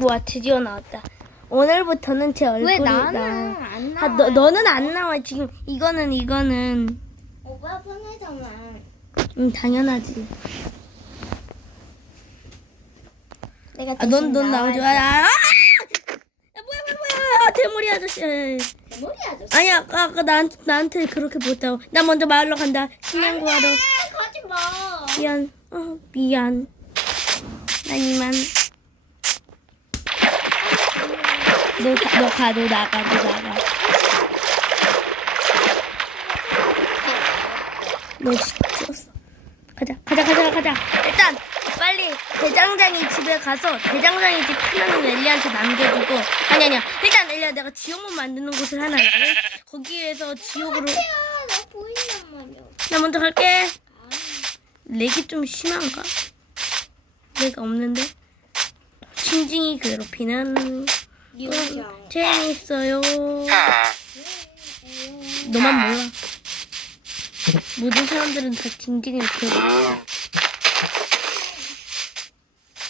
우와 드디어 나왔다. 오늘부터는 제 얼굴이 왜 나는 나. 안 아, 나와? 너 너는 안 나와 지금 이거는 이거는 오빠 편하잖아. 음 당연하지. 내가 아 넌 넌 나오지 마. 아, 아! 야, 뭐야 뭐야 뭐야 아, 대머리 아저씨. 머리 아저씨. 아니 아까 아까 나한테 나한테 그렇게 못하고 나 먼저 마을로 간다. 식량 구하러. 가지 마. 미안. 어 미안. 난 이만. 너, 가- 너 가, 너 나가, 너 나가. 너 진짜. 가자, 가자, 가자, 가자. 일단, 빨리 대장장이 집에 가서 대장장이 집 하나는 엘리한테 남겨두고. 아니, 아니야. 일단 엘리야, 내가 지옥문 만드는 곳을 하나 알거든? 거기에서 지옥으로. 야, 나 보인단 말이야. 나 먼저 갈게. 렉이 좀 심한가? 렉 없는데? 징징이 괴롭히는 재밌어요. 너만 몰라. 모든 사람들은 다 징징이를 괴롭혀.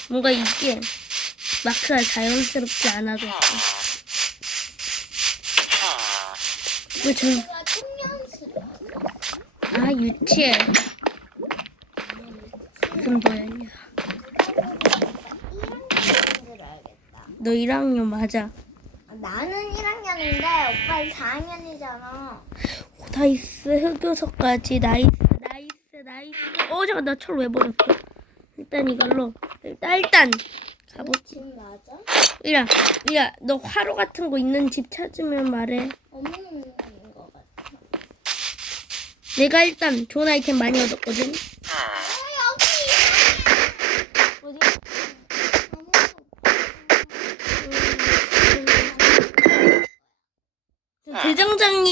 뭔가 이게 마크가 자연스럽지 않아도 청년스러워. 아, 유치해. 그럼. 1학년인 줄 알겠다. 너 1학년 맞아. 나는 1학년인데 오빠 4학년이잖아. 나이스 흑요석까지 나이스 나이스 나이스 어 잠깐 나 철 왜 버렸어 일단 이걸로 일단 일단 가보 집 맞아? 야, 야, 너 화로 같은 거 있는 집 찾으면 말해. 없는 거 같아. 내가 일단 좋은 아이템 많이 얻었거든. 아, 여기. 어디?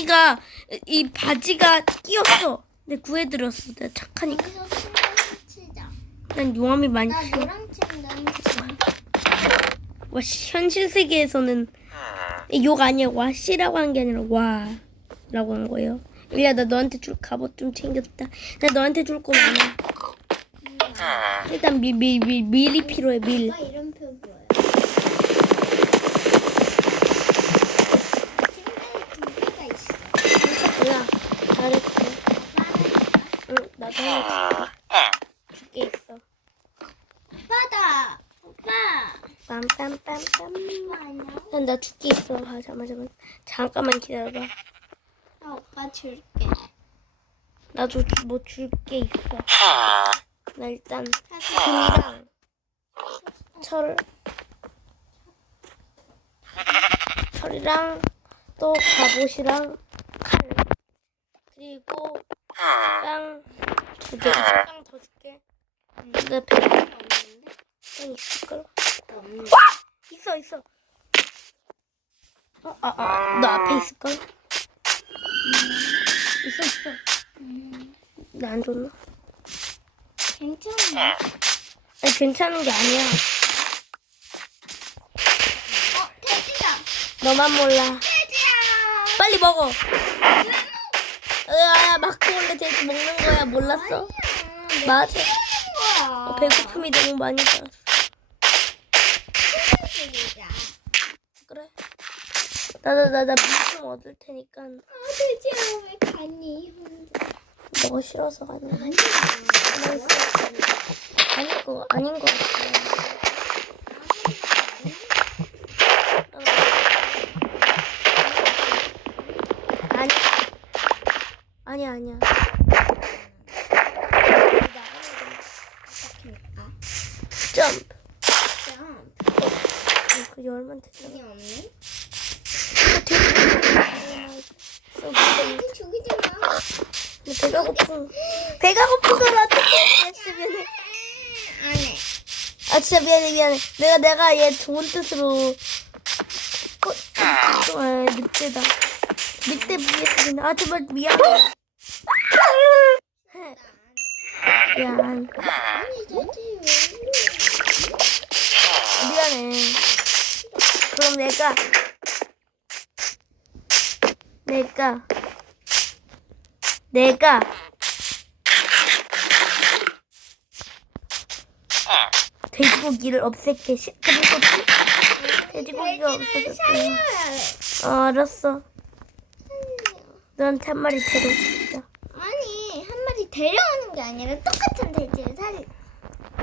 대장장이가 이 바지가 끼었어. 내 구해들었어. 내가 착하니까. 여기서 친구 치자. 난 용암이 많이 나 필요. 너랑 친다는 친구. 와, 씨, 현실 세계에서는 욕 아니야. 와, 씨라고 한 게 아니라 와라고 한 거예요. 일리야, 나 너한테 줄 갑옷 좀 챙겼다. 나 너한테 줄 거 많아. 일단 밀, 밀, 밀, 밀이 필요해, 밀. 오빠 이름표 뭐야? 침대에 두 개가 있어. 뭐야? 잘했어. 말해봐. 응, 나도 하나 줄게 있어. 오빠다. 오빠. 빰빰빰빰. 오빠 안녕. 난나 줄게 있어. 아, 잠깐만, 잠깐만. 잠깐만 기다려봐. 나 오빠 줄게. 나도 뭐 줄 게 있어. 나 일단 금이랑 철, 철이랑 또 갑옷이랑 칼 그리고 빵 두 개. 빵더 줄게. 내 배가 없는데? 빵 있을걸? 없는데? 있어 있어. 어, 아, 아, 너 앞에 있을걸? 있어 있어. 음, 나안 줬나? 괜찮아. 아니 괜찮은 게 아니야. 어, 돼지다. 너만 몰라. 돼지야. 빨리 먹어. 야, 마크 원래 돼지 먹는 거야. 몰랐어? 아니야. 맞아. 어, 배고픔이 너무 많이 들었어. 돼지야. 그래. 나도 나나 물좀 얻을 테니까 아, 돼지야 왜 가니? 너가 싫어서 거야. 아니야. 아닌 거 아닌 거 같아. 아니 아니야 아니야. 어떡할까? 점프. 점. 그 열만 됐잖아. 여기 없네? 아. 배가 고픈 배가 고픈 걸 어떻게 진짜 미안해 안 해. 아 진짜 미안해 미안해 내가 내가 얘 좋은 뜻으로 어, 아, 늑대다 늑대 vs는 아 정말 미안해 미안 돼지 왜? 미안해 그럼 내가 내가 내가 돼지고기를 없앨게 시- 그리고 돼지고기가 해. 어, 알았어. 너한테 한 마리 데려올게. 아니 한 마리 데려오는 게 아니라 똑같은 돼지를 살려.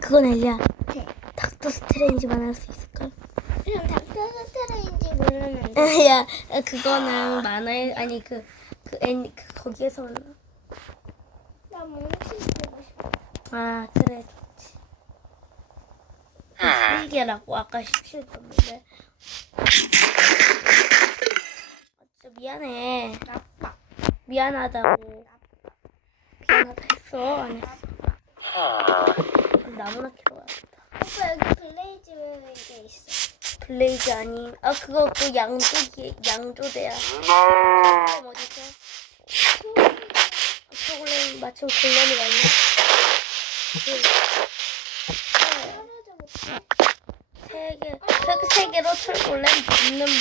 그건 엘리야. 돼. 닥터 스트레인지만 할 수 있을까? 그럼 닥터 스트레인지 모르면 돼. 야, 그거는 만화에 아니 그 그 애니 그 거기에서 올라. 나 몽실 쓰고 싶어. 아 그래 좋지. 일개라고 아까 17 떴는데. 아, 진짜 미안해. 미안하다고. 미안하다 했어 안 했어. 그럼 나무나 키 오빠 여기 블레이즈 왜 이게 있어? 블레이즈 아닌 아 그거 그 양조기 양조대야. 그럼 어디서? 초콜릿 마침 골렘이가 있네. 그, 세 개, 세, 세 개로 철골렘 붙는 법.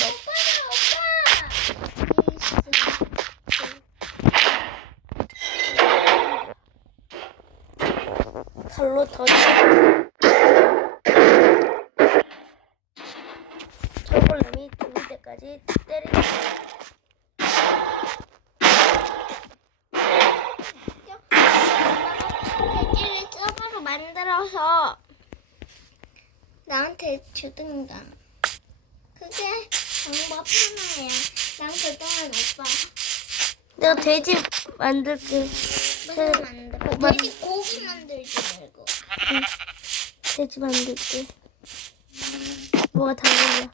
오빠. 칼로 던져. 철골렘이 죽을 때까지 때리는 거야. 돼지를 sob으로 만들어서 나한테 주든가. 그게 방법 하나야. 난 그동안 오빠 내가 돼지 만들게. 무슨 만들어? 맞- 돼지 고기 만들지 말고. 돼지 만들게. 뭐가 당근이야?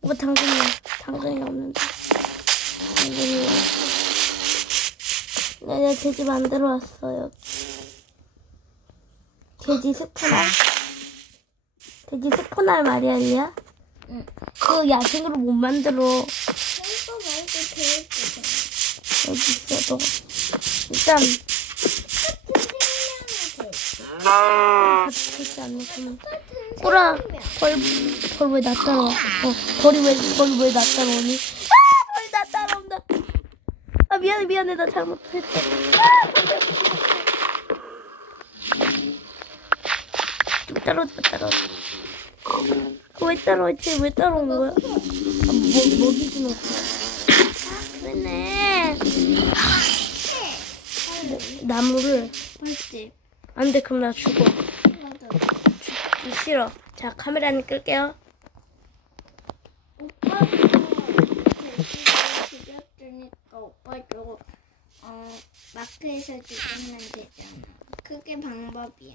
뭐가 당근이야? 당근이 없는데. 당근이 네, 내가 돼지 만들어 왔어요. 돼지 스포날. 돼지 스포날 말이야, 리야? 응. 그거 야생으로 못 만들어. 말고. 여기. 일단, 되지 않으면. 같은 꼬라, 생명. 벌, 벌왜 나 따라와? 어, 벌이 왜, 벌왜 나 따라오니? 아! 벌 나 따라온다. 아, 미안해, 미안해. 나 잘못했어. 아! 마. 그 왜 따라와? 쟤왜 따라온 거야? 아, 뭐, 먹이 거야. 아, 그랬네. 나무를. 벌집. 안 돼, 그럼 나 죽어. 죽기 싫어. 자, 카메라는 끌게요. 돼지를 죽였으니까 오빠도 어 마크에서 죽이면 되잖아. 그게 방법이야.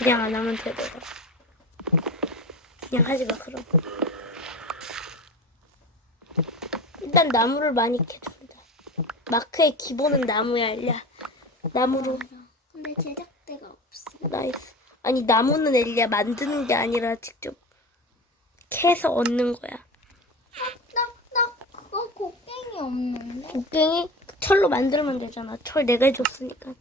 그냥 안 하면 되더라. 그냥 하지 마, 그럼. 일단 나무를 많이 캐줍니다. 마크의 기본은 나무야, 엘리야. 나무로, 근데 제작대가 없어. 나이스. 아니, 나무는 엘리야 만드는 게 아니라 직접 캐서 얻는 거야. 나 나 그거 곡괭이 없는데. 곡괭이 철로 만들면 되잖아. 철 내가 해줬으니까.